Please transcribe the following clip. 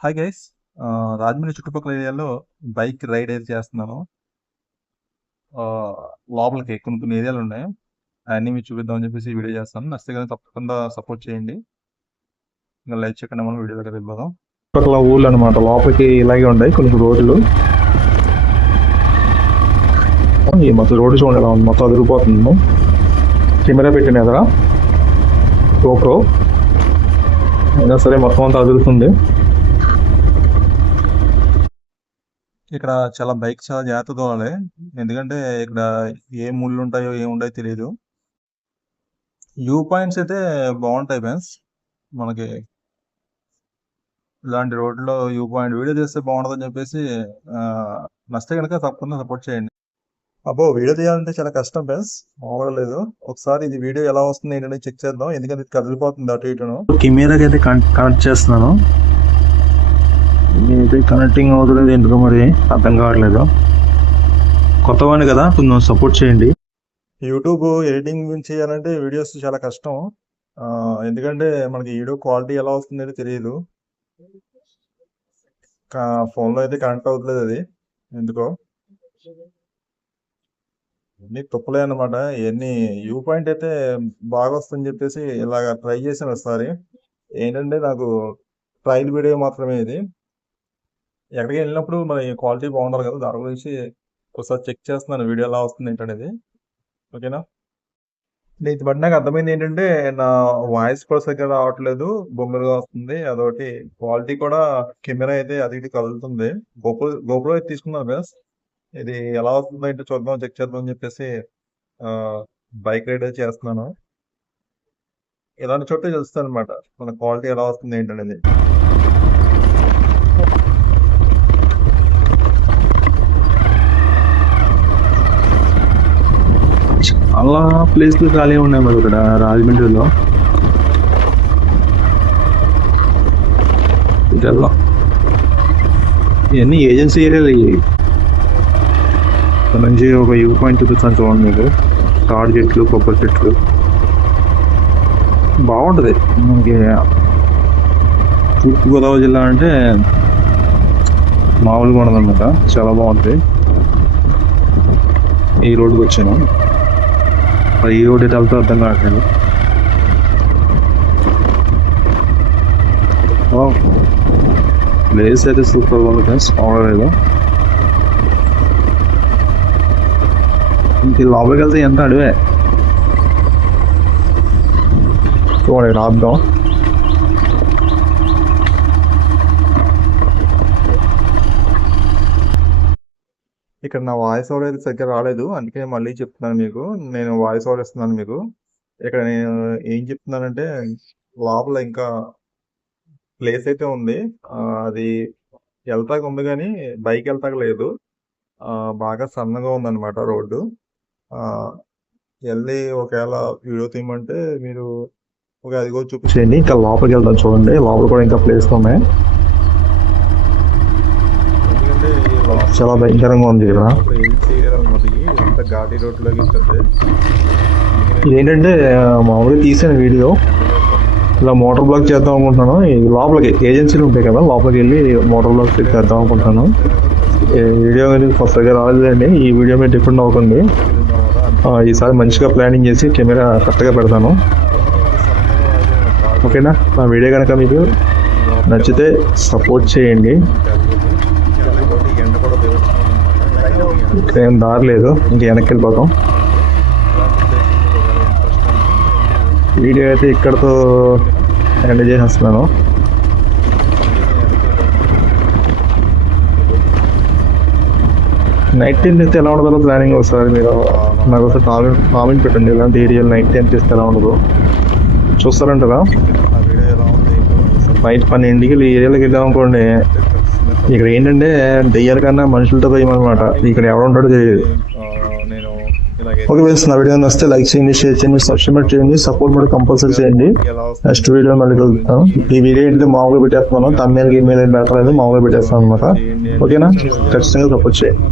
Hi guys. Rajahmundry చుట్టుపక్కల ఏరియాలో bike ride అయితే చేస్తున్నాను. లోపలికి కొన్ని ఏరియాలు ఉన్నాయి. అవన్నీ మీకు చూపిద్దామని చెప్పేసి వీడియో చేస్తాను. నచ్చితే కనుక తప్పకుండా సపోర్ట్ చేయండి. ఇంకా లైక్ చేయకుండా మనం వీడియో దగ్గర వెళ్ళిపోదాం. చుట్టుపక్కల ఊళ్ళు అనమాట, లోపలికి ఇలాగే ఉంటాయి కొన్ని రోడ్లు. ఈ మొత్తం రోడ్డు చూడండి ఎలా ఉంది, మొత్తం అదిరిపోతుంది. కెమెరా పెట్టిన ఎదురా GoPro అయినా సరే మొత్తం అంతా అదురుతుంది. ఇక్కడ చాలా బైక్ చాలా జాగ్రత్త తోలాలి, ఎందుకంటే ఇక్కడ ఏ ముళ్ళు ఉంటాయో ఏముంటాయో తెలియదు. వ్యూ పాయింట్స్ అయితే బాగుంటాయి ఫ్రెండ్స్. మనకి ఇలాంటి రోడ్లో వ్యూ పాయింట్ వీడియో చేస్తే బాగుంటుందని చెప్పేసి నచ్చితే కనుక తప్పకుండా సపోర్ట్ చేయండి. అబ్బో, వీడియో తీయాలంటే చాలా కష్టం ఫ్రెండ్స్, మామూలుగా లేదు. ఒకసారి ఇది వీడియో ఎలా వస్తుంది ఏంటంటే చెక్ చేద్దాం, ఎందుకంటే ఇది కదిలిపోతుంది అటు ఇటును. కెమెరాకి అయితే కనెక్ట్ చేస్తున్నాను. ఇది కనెక్టింగ్ అవుతుంది ఎందుకో మరి అర్థం కావట్లేదు. కొత్తవాడిని కదా, కొంచెం సపోర్ట్ చేయండి. యూట్యూబ్ ఎడిటింగ్ చేయాలంటే వీడియోస్ చాలా కష్టం, ఎందుకంటే మనకి వీడియో క్వాలిటీ ఎలా వస్తుంది అనేది తెలియదు. ఫోన్లో అయితే కనెక్ట్ అవుతలేదు అది ఎందుకో. ఇవన్నీ తప్పులే అనమాట. ఇవన్నీ వ్యూ పాయింట్ అయితే బాగా వస్తుందని చెప్పేసి ఇలాగ ట్రై చేశాను ఒకసారి. ఏంటంటే నాకు ట్రయల్ వీడియో మాత్రమే ఇది. ఎక్కడికి వెళ్ళినప్పుడు మరి క్వాలిటీ బాగుండాలి కదా, దాని గురించి ఒకసారి చెక్ చేస్తున్నాను వీడియో ఎలా వస్తుంది ఏంటనేది. ఓకేనా, ఇది బట్టి నాకు అర్థమైంది ఏంటంటే నా వాయిస్ కూడా సరిగ్గా రావట్లేదు, బొమ్మలుగా వస్తుంది. అదొకటి క్వాలిటీ కూడా కెమెరా అయితే అది ఇది కదులుతుంది. గోప్రో అయితే తీసుకున్నాను బస్. ఇది ఎలా వస్తుందో ఏంటో చూద్దాం, చెక్ చేద్దాం అని చెప్పేసి బైక్ రైడ్ చేస్తున్నాను. ఇలాంటి చోట తెలుస్తుంది అనమాట మన క్వాలిటీ ఎలా వస్తుంది ఏంటనేది. చాలా ప్లేస్లు ఖాళీ ఉన్నాయి మరి ఇక్కడ రాజమండ్రిలో. ఇదల్లా ఇవన్నీ ఏజెన్సీ ఏరియాలు. ఇక్కడ నుంచి ఒక వ్యూ పాయింట్ చూపిస్తాను చూడండి మీకు. తాడి చెట్లు, కొబ్బరి చెట్లు బాగుంటుంది. మనకి తూర్పుగోదావరి జిల్లా అంటే మామూలుగా ఉండదన్నమాట, చాలా బాగుంటుంది. ఈ రోడ్డుకి వచ్చాను, మరి ఈ రోడ్ అయితే వెళ్తే అర్థం కావట్లేదు. ప్లేస్ అయితే సూపర్గా ఉంది ఫ్రెండ్స్, బాగలేదు. ఇంక లోపలికి వెళ్తే ఎంత అడివే చూడండి. రాద్దాం. ఇక్కడ నా వాయిస్ ఓవర్ అయితే సరిగ్గా రాలేదు, అందుకే మళ్ళీ చెప్తున్నాను మీకు. నేను వాయిస్ ఓవర్ ఇస్తున్నాను మీకు. ఇక్కడ నేను ఏం చెప్తున్నానంటే లోపల ఇంకా ప్లేస్ అయితే ఉంది, అది వెళ్తాక ఉంది కానీ బైక్ వెళ్తాక లేదు. బాగా సన్నగా ఉందన్నమాట రోడ్డు. వెళ్ళి ఒకవేళ వీడియో తీయమంటే మీరు ఒక అది కూడా చూపించండి. ఇంకా లోపలికి వెళ్తాం చూడండి, లోపల కూడా ఇంకా ప్లేస్ ఉన్నాయి. ఎందుకంటే చాలా భయంకరంగా ఉంది ఇక్కడ. ఘాటి రోడ్లోకి ఇదేంటంటే మామూలుగా తీసిన వీడియో ఇలా మోటార్ బ్లాక్ చేద్దాం అనుకుంటున్నాను. లోపలికి ఏజెన్సీలు ఉంటాయి కదా, లోపలికి వెళ్ళి మోటార్ బ్లాక్ చేద్దాం అనుకుంటున్నాను. వీడియో ఫస్ట్ దగ్గర రాలేదండి, ఈ వీడియో మీద డిపెండ్ అవ్వకండి. ఈసారి మంచిగా ప్లానింగ్ చేసి కెమెరా కరెక్ట్గా పెడతాను. ఓకేనా, నా వీడియో కనుక మీకు నచ్చితే సపోర్ట్ చేయండి. ఏం దారి లేదు, ఇంక వెనక్కి వెళ్ళిపోతాం. వీడియో అయితే ఇక్కడతో ఎండ్ చేసేస్తున్నాను. నైట్ టైం చేస్తే ఎలా ఉండదో ప్లానింగ్ ఒకసారి మీరు నాకు ఒకసారి కామెంట్ పెట్టండి. ఇలాంటి ఏరియాలో నైట్ టైం చేస్తే ఎలా ఉండదు చూస్తారంటారా. నైట్ 12కి ఈ ఏరియాలోకి వెళ్ళాం అనుకోండి, ఇక్కడ ఏంటంటే దెయ్యాల కన్నా మనుషులతో భయం అనమాట. ఇక్కడ ఎవరు ఉంటాడో తెలియదు. ఓకే ఫ్రెండ్స్, నా వీడియో నచ్చితే లైక్ చేయండి, షేర్ చేయండి, సబ్స్క్రైబ్ చేయండి, సపోర్ట్ కూడా కంపల్సరీ చేయండి. నెక్స్ట్ వీడియో మళ్ళీ కలుగుతాను. ఈ వీడియో ఏంటంటే మామూలుగా పెట్టేస్తున్నాను, తమిళ ఈమెయిల్ ఏం పెట్టలేదు, మామూలుగా పెట్టేస్తాను అనమాట. ఓకేనా, ఖచ్చితంగా సపోర్ట్ చేయండి.